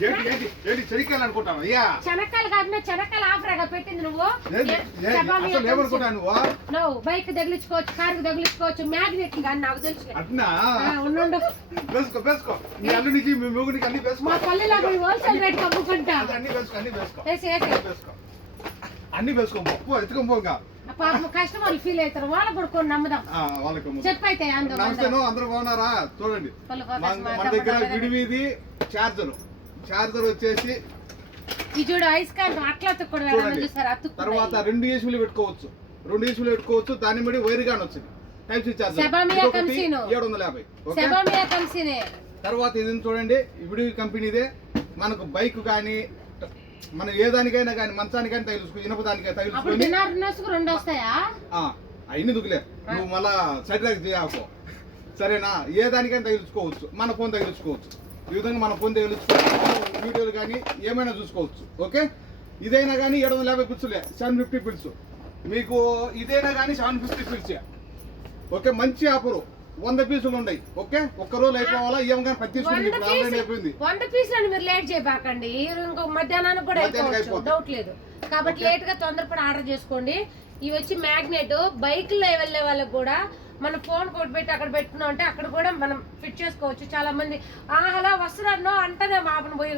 అనుకుంటాను అయ్యా చెనక్కాయలు కాదు చెనక్కాయలు ఆఫర్ పెట్టింది నువ్వు అనుకుంటాను నువ్వు బైక్ తగిలించుకోవచ్చు కారు తగిలించుకోవచ్చు మ్యాగ్నెట్ కానీ నాకు తెలుసు అట్నా ఉండు వేసుకో మీ అల్లునికి మీ మొగునికి అన్ని వేసుకో మా పల్లెలో హోల్సేల్ రేట్ అమ్ముకుంటా అన్ని వేసుకో ఎత్తుకోగా కస్టమర్లు ఫీల్ అవుతారు వాళ్ళకు కూడా కొన్ని నమ్ముదాం చెప్పైతే అందరూ బాగున్నారా చూడండి మన దగ్గర విడివిది చార్జర్ వచ్చేసి ఈ చూడు ఐస్కాంతం అట్లా తర్వాత 2 ఏసీలు పెట్టుకోవచ్చు దాన్ని బట్టి వైర్ గాని వచ్చింది టైప్ సి చార్జర్ 750 తర్వాత ఇది చూడండి విడివి కంపెనీదే మనకు బైక్ కానీ మనం ఏ దానికైనా కానీ మంచానికైనా తగిలించుకో ఇనుప దానికైనా తగిలించుకొని అయిన దుకులే నువ్వు మళ్ళా సైడ్ చేయకు సరేనా ఏ దానికైనా తగిలించుకోవచ్చు మన ఫోన్ తగిలించుకోవచ్చు ఈ విధంగా మన ఫోన్ తగిలించుకోవచ్చు వీడియోలు కానీ ఏమైనా చూసుకోవచ్చు ఓకే ఇదైనా కానీ 750 పిల్సులే 750 పిల్సు మీకు ఇదైనా కానీ 750 పిల్సే ఓకే మంచి ఆఫరు 100 పీసులు ఉన్నాయి ఓకే ఒక్క రోజు అయిపోవాలా ఏం కానీ 10 అయిపోయింది 100 పీసులు మీరు లేట్ చేయబాకండి ఇంకో మధ్యాహ్నానికి కూడా అయిపోవచ్చు డౌట్ లేదు కాబట్టి లేట్ గా తొందరపడి ఆర్డర్ చేసుకోండి ఇవి వచ్చి మ్యాగ్నెట్ బైక్ లో వెళ్ళే వాళ్ళకి కూడా మన ఫోన్ కొట్టి పెట్టి అక్కడ పెట్టుకున్నాం అంటే అక్కడ కూడా మనం ఫిట్ చేసుకోవచ్చు చాలా మంది అలా వస్తున్నారో అంటేనే మాపను పోయి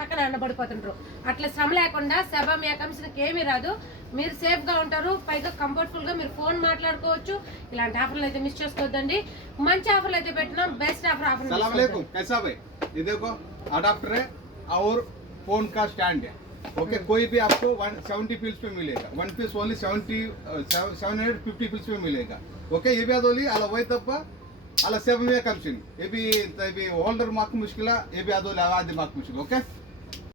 పక్కన ఎండబడిపోతుంటారు అట్లా శ్రమ లేకుండా సెబామియా కంపెనీకి ఏమీ రాదు మీరు సేఫ్ గా ఉంటారు పైగా కంఫర్టబుల్ గా మీరు ఫోన్ మాట్లాడుకోవచ్చు ఇలాంటి ఆఫర్లు అయితే మిస్ చేసుకోవద్దండి మంచి ఆఫర్లు అయితే పెట్టినాం బెస్ట్ ఆఫర్ ये देखो अडाप्टर है और फोन का स्टैंड है ओके कोई भी आपको 70 पीस पे मिलेगा 1 पीस ओनली 750 पीस पे मिलेगा ओके ये भी आदोली अला वही तप्पा अला सेवन में कंपनी ये भी होल्डर मार्क मुश्किल ये भी आदोली आवाज मार्क मुश्किल ओके